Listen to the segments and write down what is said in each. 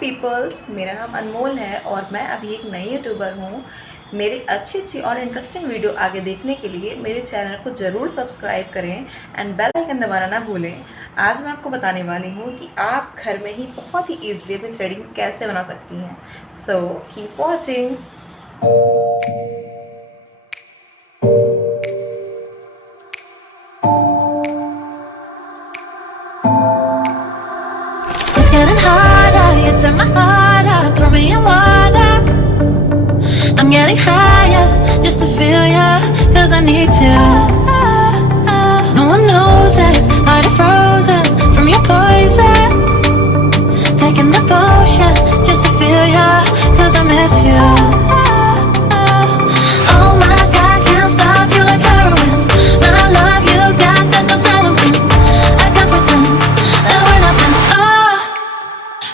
Peoples, मेरा नाम अनमोल है और मैं अभी एक नई यूट्यूबर हूँ। मेरी अच्छी और इंटरेस्टिंग वीडियो आगे देखने के लिए मेरे चैनल को ज़रूर सब्सक्राइब करें एंड बेल आइकन दबाना ना भूलें। आज मैं आपको बताने वाली हूँ कि आप घर में ही बहुत ही ईजिली अपनी थ्रेडिंग कैसे बना सकती हैं। So keep watching. It's getting harder, you turn my heart up, throw me in water. I'm getting higher, just to feel ya, cause I need to. No one knows it, heart is frozen from your poison. Taking the potion, just to feel ya, cause I miss you. Oh my God, can't stop you like heroin. When I love you, God, there's no settlement. I can't pretend that we're not meant.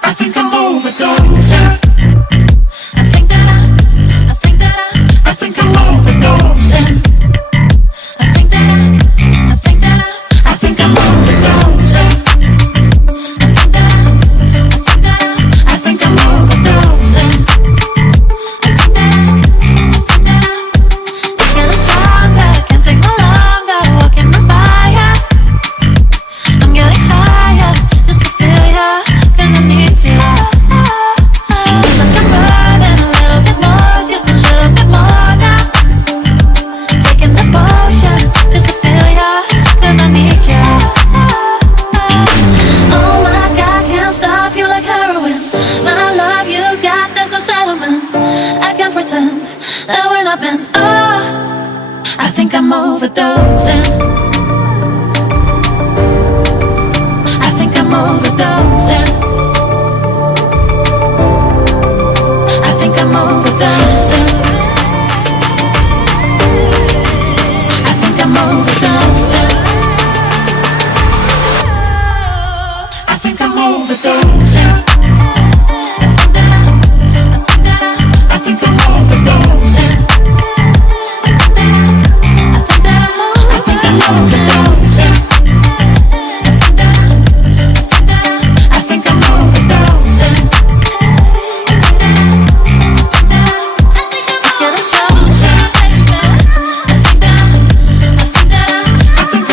I think I'm overdosing. I think that I'm overdosing. I think that I'm overdosing. I think that I'm overdosing. It's getting stronger, can't take no longer. Walking the fire. I'm getting higher, just to feel ya, cause I need to. Feels like I'm burning a little bit more, just a little bit more now. Taking the potion, just to feel ya, cause I need you. Oh my God, can't stop you like heroin. When I love you, God, there's no settlement. I can't pretend that we're not meant. I think I'm overdosing. I think I'm overdosing. I think I'm overdosing. I think I'm overdosing. I think I'm overdosing. I think I'm overdosing. I think I'm overdosing. I think I'm overdosing. It's getting stronger. I think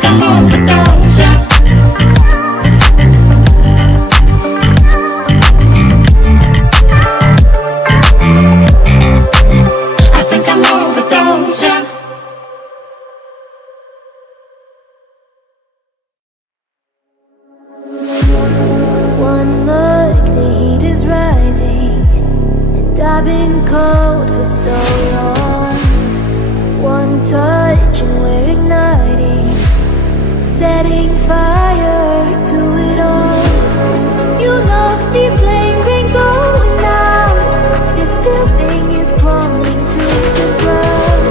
I'm overdosing. I think I'm overdosing. One look, the heat is rising, and I've been cold for so long. One touch and we're igniting, setting fire to it all. You know these flames ain't going out. This building is crumbling to the ground.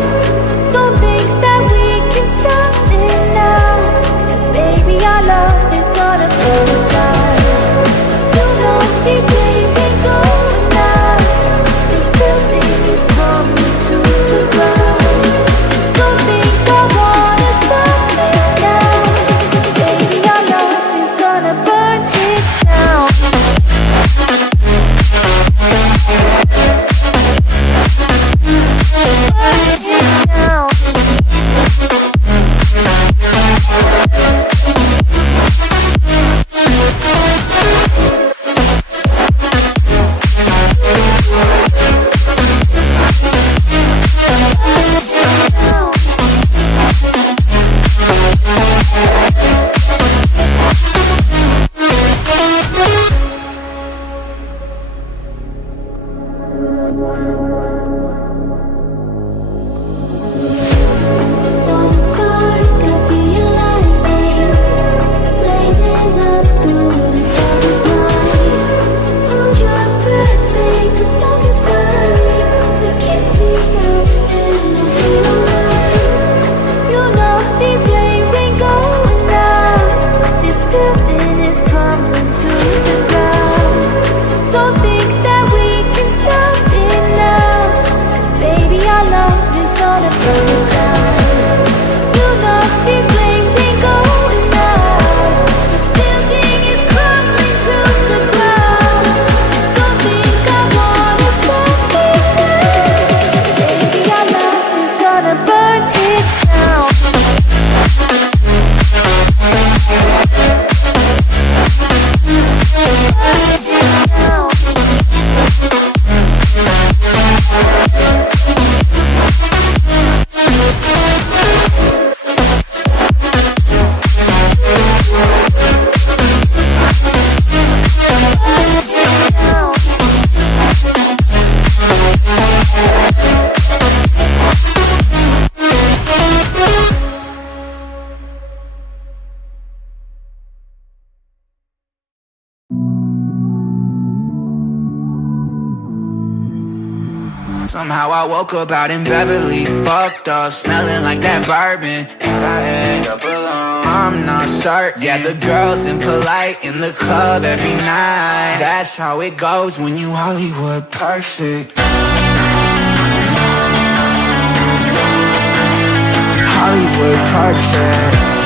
Don't think that we can stop it now, 'cause baby our love is gonna burn down. You know these flames ain't going out. This building is crumbling. Somehow I woke up out in Beverly, fucked up, smelling like that bourbon. How'd I end up alone? I'm not certain. Yeah, the girls impolite in the club every night. That's how it goes when you Hollywood perfect. Hollywood perfect.